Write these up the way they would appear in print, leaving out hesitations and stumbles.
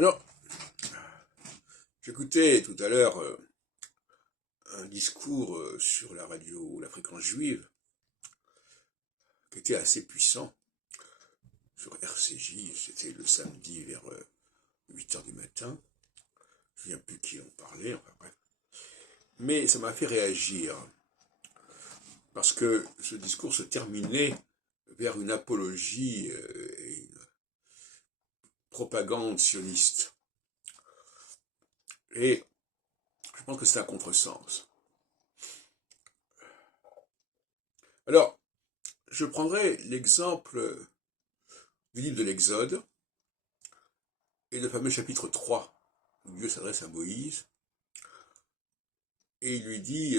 Alors, j'écoutais tout à l'heure un discours sur la radio, la fréquence juive, qui était assez puissant, sur RCJ, c'était le samedi vers 8 heures du matin, je ne me souviens plus qui en parlait, enfin bref. Mais ça m'a fait réagir, parce que ce discours se terminait vers une apologie et une propagande sioniste. Et je pense que c'est un contresens. Alors, je prendrai l'exemple du livre de l'Exode et le fameux chapitre 3, où Dieu s'adresse à Moïse, et il lui dit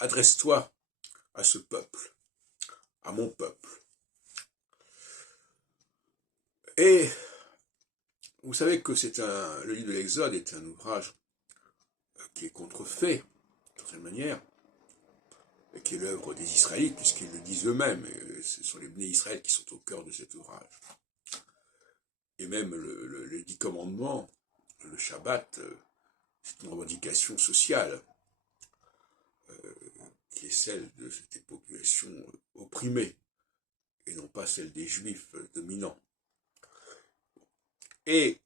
adresse-toi à ce peuple, à mon peuple. Et vous savez que le livre de l'Exode est un ouvrage qui est contrefait, d'une certaine manière, et qui est l'œuvre des Israélites, puisqu'ils le disent eux-mêmes, et ce sont les Bnei Israël qui sont au cœur de cet ouvrage. Et même les 10 commandements, le Shabbat, c'est une revendication sociale, qui est celle de cette population opprimée, et non pas celle des Juifs dominants. Et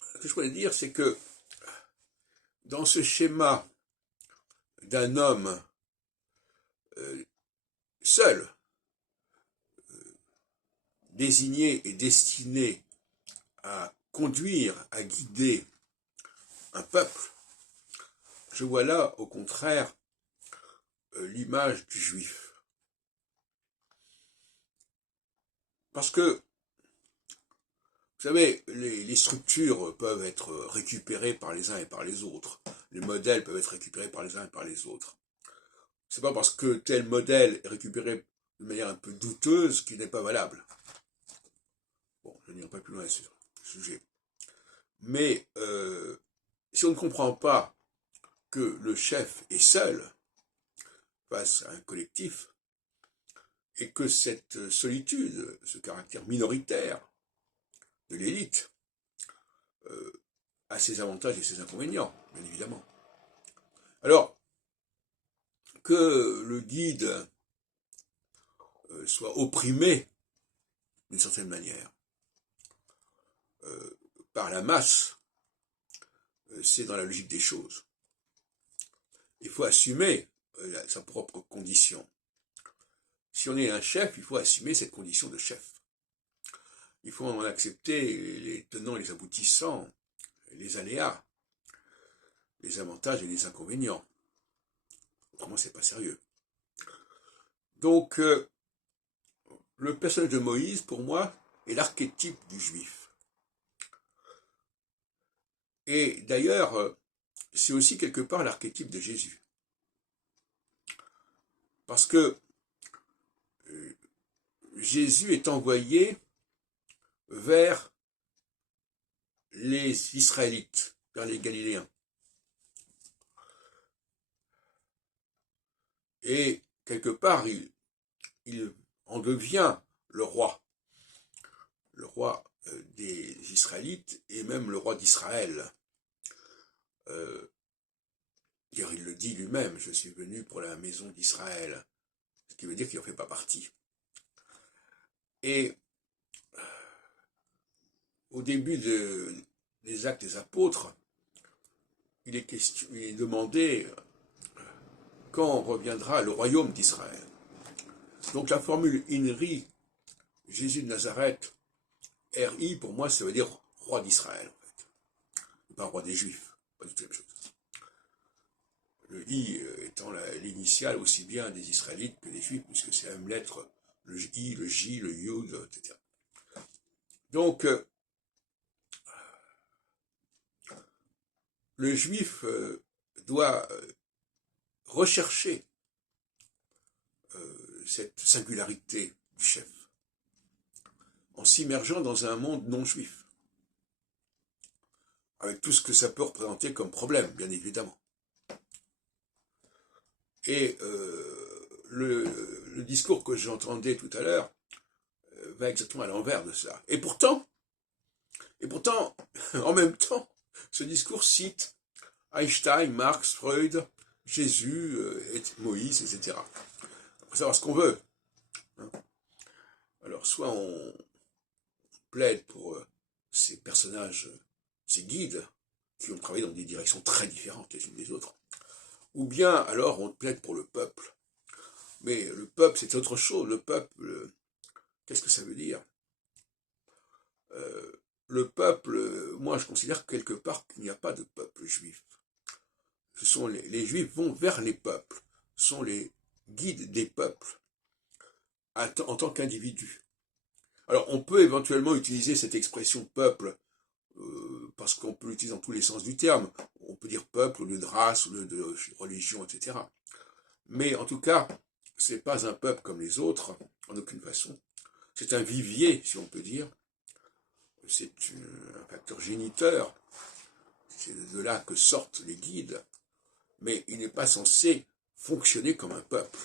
ce que je voulais dire, c'est que dans ce schéma d'un homme seul, désigné et destiné à conduire, à guider un peuple, je vois là, au contraire, l'image du juif. Parce que, vous savez, les structures peuvent être récupérées par les uns et par les autres. Les modèles peuvent être récupérés par les uns et par les autres. C'est pas parce que tel modèle est récupéré de manière un peu douteuse qu'il n'est pas valable. Bon, je n'irai pas plus loin sur ce sujet. Mais si on ne comprend pas que le chef est seul face à un collectif, et que cette solitude, ce caractère minoritaire de l'élite, a ses avantages et ses inconvénients, bien évidemment. Alors, que le guide soit opprimé, d'une certaine manière, par la masse, c'est dans la logique des choses. Il faut assumer sa propre condition. Si on est un chef, il faut assumer cette condition de chef. Il faut en accepter les tenants et les aboutissants, les aléas, les avantages et les inconvénients. Autrement, c'est pas sérieux. Donc, le personnage de Moïse, pour moi, est l'archétype du juif. Et d'ailleurs, c'est aussi quelque part l'archétype de Jésus. Parce que Jésus est envoyé vers les Israélites, vers les Galiléens. Et quelque part, il en devient le roi des Israélites et même le roi d'Israël. Car il le dit lui-même, je suis venu pour la maison d'Israël, ce qui veut dire qu'il n'en fait pas partie. Et au début des Actes des Apôtres, il est demandé quand reviendra le royaume d'Israël. Donc la formule INRI, Jésus de Nazareth, RI, pour moi, ça veut dire roi d'Israël, en fait. Pas roi des Juifs, pas du tout la même chose. Le I étant l'initiale aussi bien des Israélites que des Juifs, puisque c'est la même lettre, le I, le J, le Yud, etc. Donc, le Juif doit rechercher cette singularité du chef, en s'immergeant dans un monde non juif, avec tout ce que ça peut représenter comme problème, bien évidemment. Et le discours que j'entendais tout à l'heure va exactement à l'envers de ça. Et pourtant, Et pourtant, en même temps, ce discours cite Einstein, Marx, Freud, Jésus, Moïse, etc. On peut savoir ce qu'on veut. Hein. Alors, soit on plaide pour ces personnages, ces guides, qui ont travaillé dans des directions très différentes les unes des autres, ou bien alors on plaide pour le peuple. Mais le peuple, c'est autre chose. Le peuple, qu'est-ce que ça veut dire? Le peuple, moi je considère quelque part qu'il n'y a pas de peuple juif. Ce sont les juifs vont vers les peuples, sont les guides des peuples en tant qu'individus. Alors on peut éventuellement utiliser cette expression peuple parce qu'on peut l'utiliser dans tous les sens du terme. On peut dire peuple au lieu de race, au lieu de religion, etc. Mais en tout cas, c'est pas un peuple comme les autres, en aucune façon. C'est un vivier, si on peut dire. C'est un facteur géniteur. C'est de là que sortent les guides. Mais il n'est pas censé fonctionner comme un peuple.